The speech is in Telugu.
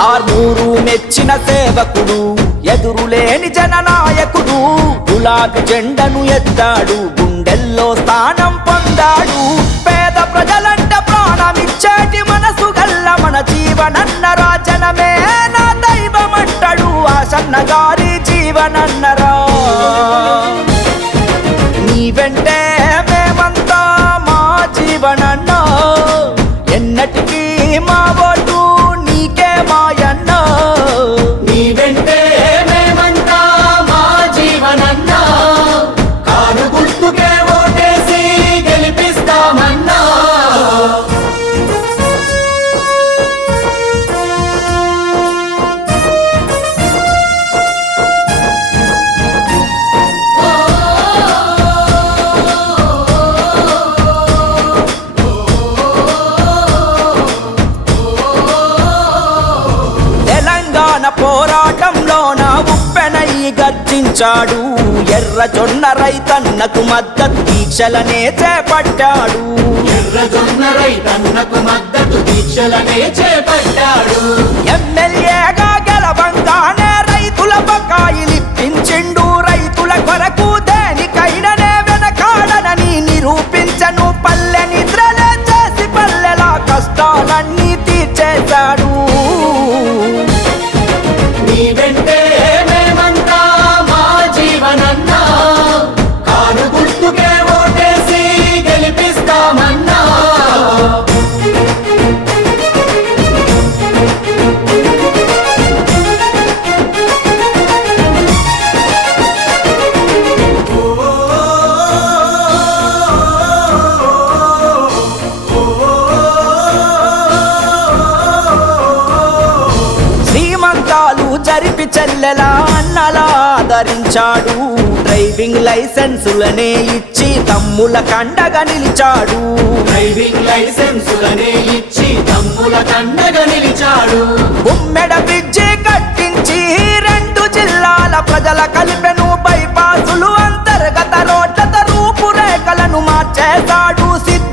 ఆర్మూరు మెచ్చిన సేవకుడు ఎదురులేని జననాయకుడు గులాబీ జెండను ఎత్తాడు గుండెల్లో స్థానం పొందాడు. పేద ప్రజలంట ప్రాణమిచ్చేటి మనసు గల్ల మన జీవనన్న రాజనమే నా దైవమంటాడు. ఆసన్న గారి జీవనన్నరా నీ వెంటే మేమంతా మా జీవనన్న. ఎన్నటికీ మా ఓటు నా ఉప్పెనయ్యి గర్జించాడు. ఎర్ర జొన్న రైతన్నకు మద్దతు దీక్షలనే చేపట్టాడు. ఎర్రజొన్న రైతన్నకు మద్దతు దీక్షలనే చేపట్టాడు. ఎమ్మెల్యేగా చెల్లెలా అన్నలా ఆదరించాడు డ్రైవింగ్ లైసెన్సులనే ఇచ్చి తమ్ముల కండగా నిలిచాడు. డ్రైవింగ్ లైసెన్సులనే ఇచ్చి తమ్ముల కండగా నిలిచాడు. ఉమ్మెడ